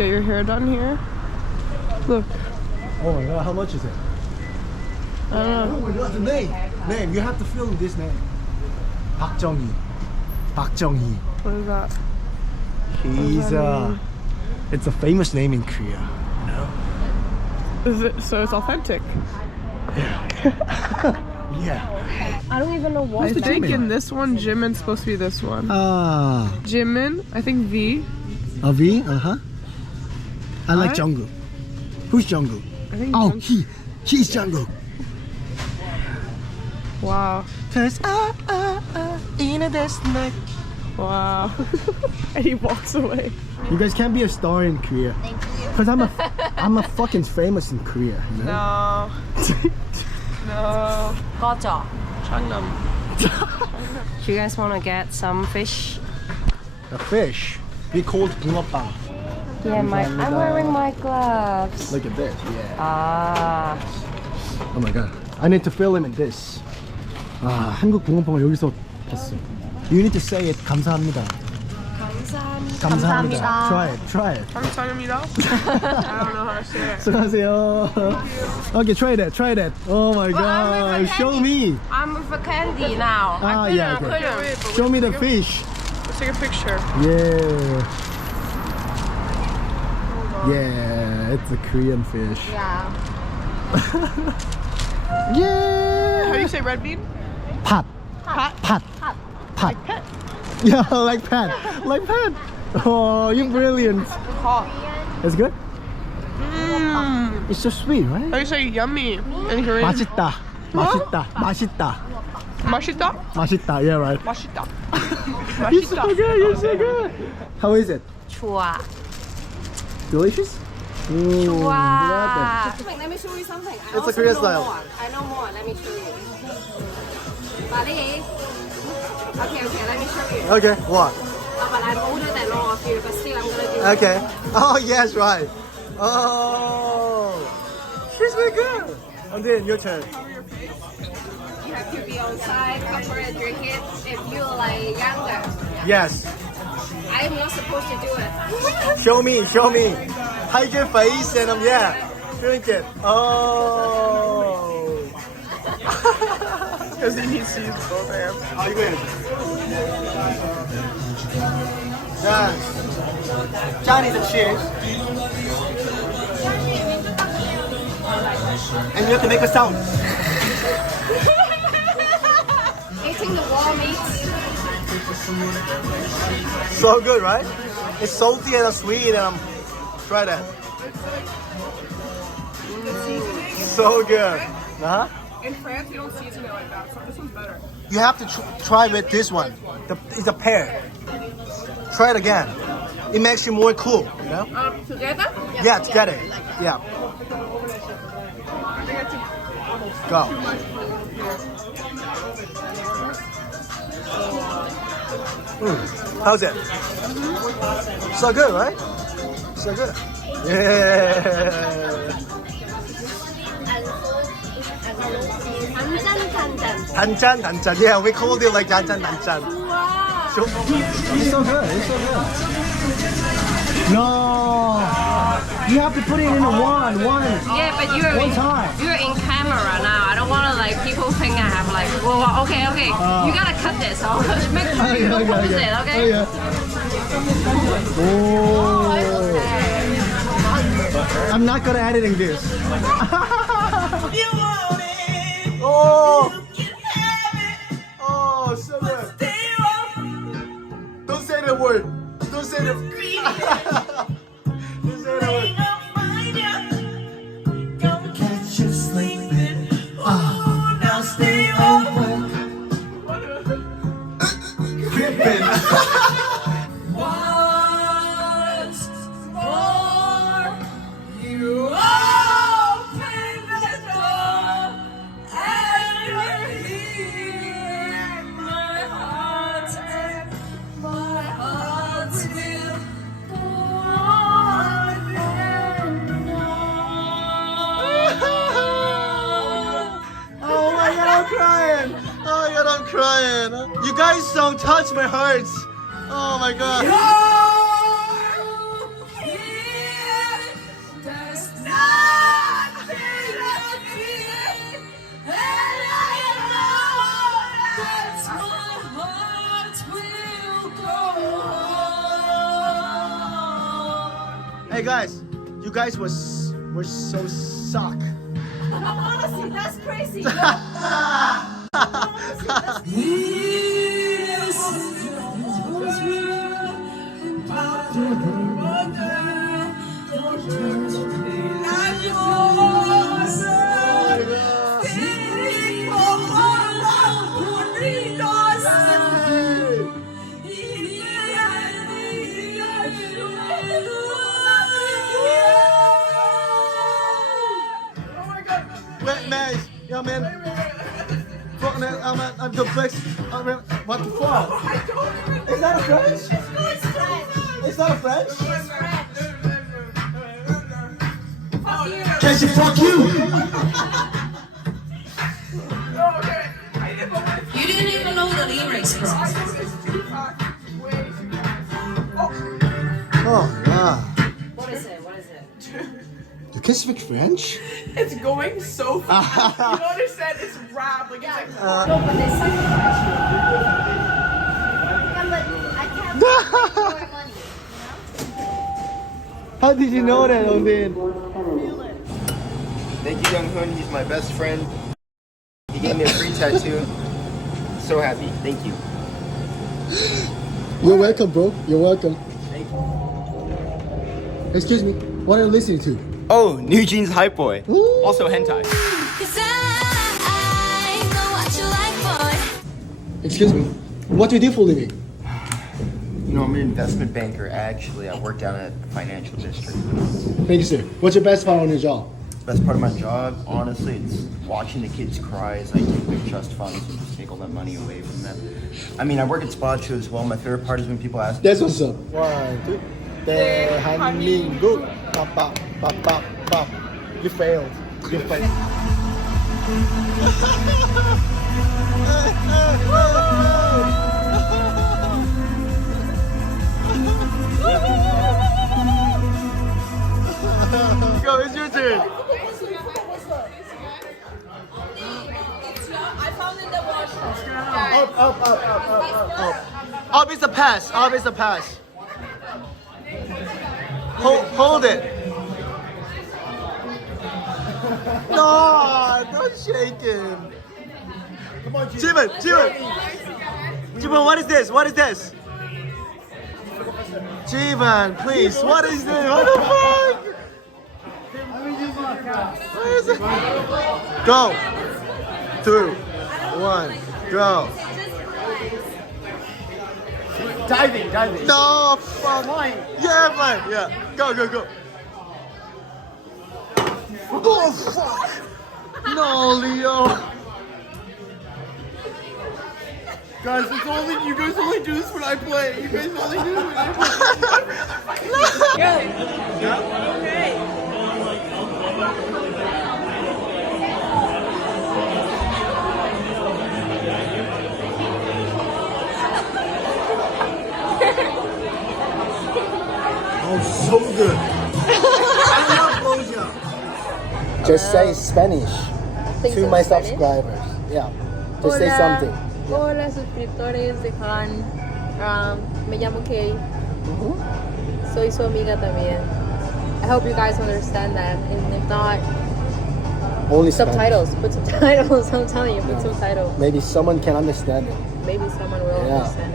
get your hair done here. Look. Oh my god, how much is it? I don't know. Oh my god, the name! Name, you have to film this name. 박정희. 박정희. What is that? He's it's a famous name in Korea, you know? Is it so it's authentic? Yeah. I don't even know what. I think in this one, Jimin's supposed to be this one. Ah. Jimin, I think V. A V? Uh-huh. I like What? Jungkook. Who's Jungkook? I think Oh, Jung- he's Jungkook. Wow. Cause in a night. Wow. And he walks away. You guys can't be a star in Korea. Cause I'm a fucking famous in Korea. You know? No. No. 꺼져. Changnam. Do you guys want to get some fish? A fish. We called 붕어빵. Yeah, I'm wearing my gloves. Look at this. Yeah. Ah. Oh my god. I need to film in this. 아, 한국 붕어빵을 여기서 봤어. You need to say it. 감사합니다. 감사합니다. Try it. Try it. 감사합니다. I don't know how to say it. 수고하세요. Okay, try that. Try that. Oh my god. Show me. I'm with a candy now. Ah, yeah. Okay. Wait, but Show me the let's take fish. Let's take a picture. Yeah. Yeah, it's a Korean fish. Yeah. Yeah. How do you say red bean? 팥. Pat. 팥. 팥. Yeah, like pat. Like pat. Oh, you're brilliant. Hot. It's good? Mmm. It's so sweet, right? How do you say yummy in Korean? 맛있다. 맛있다. 맛있다. Mashita? 맛있다. Yeah, right. Mashita. You're so good. You're so good. How is it? 좋아. Delicious? Wow. Let me show you something. I It's a also Korean know style. more. I know more. Let me show you. Buddy. Okay, let me show you. Okay, what? But I'm older than all of you, but still I'm gonna do it. Okay. Oh, yes, right. Oh. She's very good. And then your turn. You have to be on side, cover and drink it if you're like younger. Yes. I'm not supposed to do it. Show me, show me. Hide your face and yeah, drink it. Oh. Because he needs to use both hands. Oh, you win. Yeah. Johnny the cheers. And you have to make a sound. Eating the raw meat. So good, right? It's salty and sweet and try that. So good. Uh-huh. In France, you don't season it like that, so this one's better. You have to try with this one. It's a pear. Try it again. It makes you more cool, you know? Together? Yeah, together. Yeah. Go. How's it? So good, right? So good. Yeah. 단짠. Yeah, we called it like 단짠. Wow. It's so good. It's so good. No. You have to put it in one. Yeah, but you're One time. you're in camera now. I don't want to like people think I have like. Well, okay. You gotta cut this. So make sure you don't post it. Okay. Oh. I'm not gonna editing this. Oh. Oh, so good. Don't say the word. Don't say the. Don't say the word. Catch you sleeping. Oh, now stay open. Creeping. Once more, you open the door, and you're here. My heart will go on and on. Oh my god, I'm crying. Oh my god, I'm crying. You guys don't touch my heart. Oh my god. Here Hey guys, you guys were so suck. Honestly, that's crazy. Wait, man, yeah, man. I'm the best. What the fuck? Is that a French? Is that a French? Can she fuck you? You didn't even know the lyrics, bro. Oh, yeah. What is it? What is it? You can speak French? It's going so fast. You don't understand? It's rap. Like, it's like. No, but they sacrifice you. Yeah, but I can't make more money, How did you know that, Ondin? Thank you, Young Hoon. He's my best friend. He gave me a free tattoo. So happy. Thank you. You're welcome, bro. You're welcome. Thank you. Excuse me. What are you listening to? Oh, New Jeans Hype Boy. Ooh. Also hentai. Excuse me. What do you do for a living? You know, I'm an investment banker. Actually, I work down at the financial district. Thank you, sir. What's your best part on your job? Best part of my job, honestly, it's watching the kids cry as I take their trust funds and just take all that money away from them. I mean, I work at Spot Show as well. My favorite part is when people ask, That's what's up. 1, 2. 대한민국. Pop, pop, pop, pop, pop. You failed. You failed. Go, it's your turn. Up is a pass. Up is a pass. Hold it. No, don't shake him. Come on, Jiban, what is this? What is this? Jiban, please, what is this? What the fuck? What is it? Go. 2, 1, go. Diving. No, fuck. Yeah, fine. Yeah. Go. Oh, fuck. No, Leo. Guys, it's only you guys only do this when I play. You guys only do this when I play. Okay. Oh, so good. I love Boja. Just say Spanish Things to in my Spanish? subscribers. Yeah. Just say something. Hola, suscriptores de Han. Me llamo Kay. Soy su amiga también. I hope you guys understand that. And if not, Only Spanish. subtitles. Put subtitles. I'm telling you, put subtitles. Maybe someone can understand it. Maybe someone will Yeah. understand.